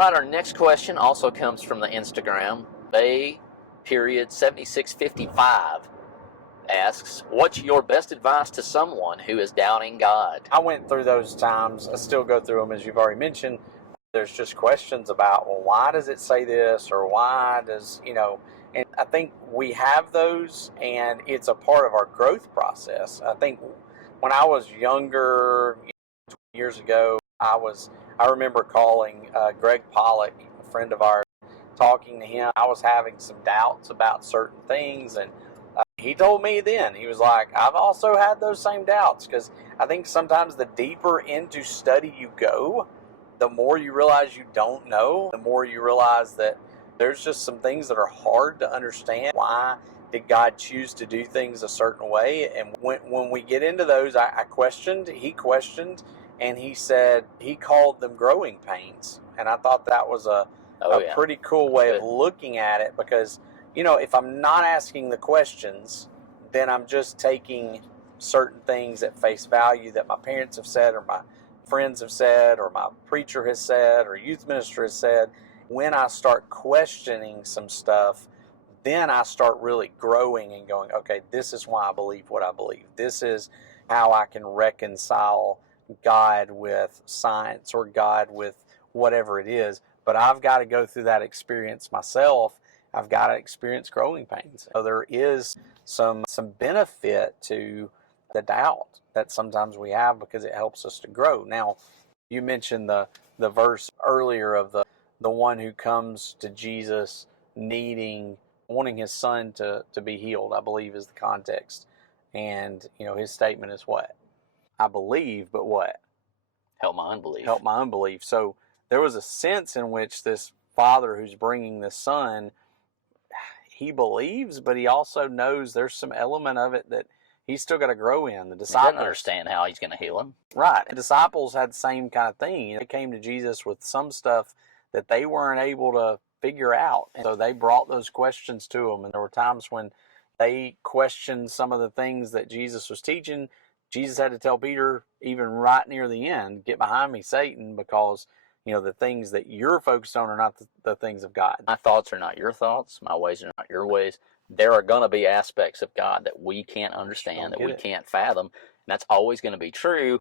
right, our next question also comes from the Instagram. Bay.7655 asks, what's your best advice to someone who is doubting God? I went through those times. I still go through them, as you've already mentioned. There's just questions about, well, why does it say this, or why does, and I think we have those, and it's a part of our growth process. I think when I was younger, years ago, I remember calling Greg Pollock, a friend of ours, talking to him. I was having some doubts about certain things, and he told me then, he was like, I've also had those same doubts, because I think sometimes the deeper into study you go, the more you realize you don't know, the more you realize that there's just some things that are hard to understand. Why did God choose to do things a certain way? And when we get into those, he questioned, and he said he called them growing pains. And I thought that was a pretty cool way of looking at it, because, if I'm not asking the questions, then I'm just taking certain things at face value that my parents have said, or my friends have said, or my preacher has said, or youth minister has said. When I start questioning some stuff, then I start really growing and going, okay, this is why I believe what I believe. This is how I can reconcile God with science, or God with whatever it is. But I've got to go through that experience myself. I've got to experience growing pains. So there is some benefit to the doubt that sometimes we have, because it helps us to grow. Now, you mentioned the verse earlier of the one who comes to Jesus wanting his son to be healed, I believe is the context. And, his statement is what? I believe, but what? Help my unbelief. Help my unbelief. So there was a sense in which this father who's bringing this son, he believes, but he also knows there's some element of it that he's still got to grow in. The disciples, he doesn't understand how he's going to heal him. Right. The disciples had the same kind of thing. They came to Jesus with some stuff that they weren't able to figure out. And so they brought those questions to him. And there were times when they questioned some of the things that Jesus was teaching. Jesus had to tell Peter, even right near the end, get behind me, Satan, because the things that you're focused on are not the things of God. My thoughts are not your thoughts. My ways are not your ways. There are going to be aspects of God that we can't understand, that we can't fathom. And that's always going to be true.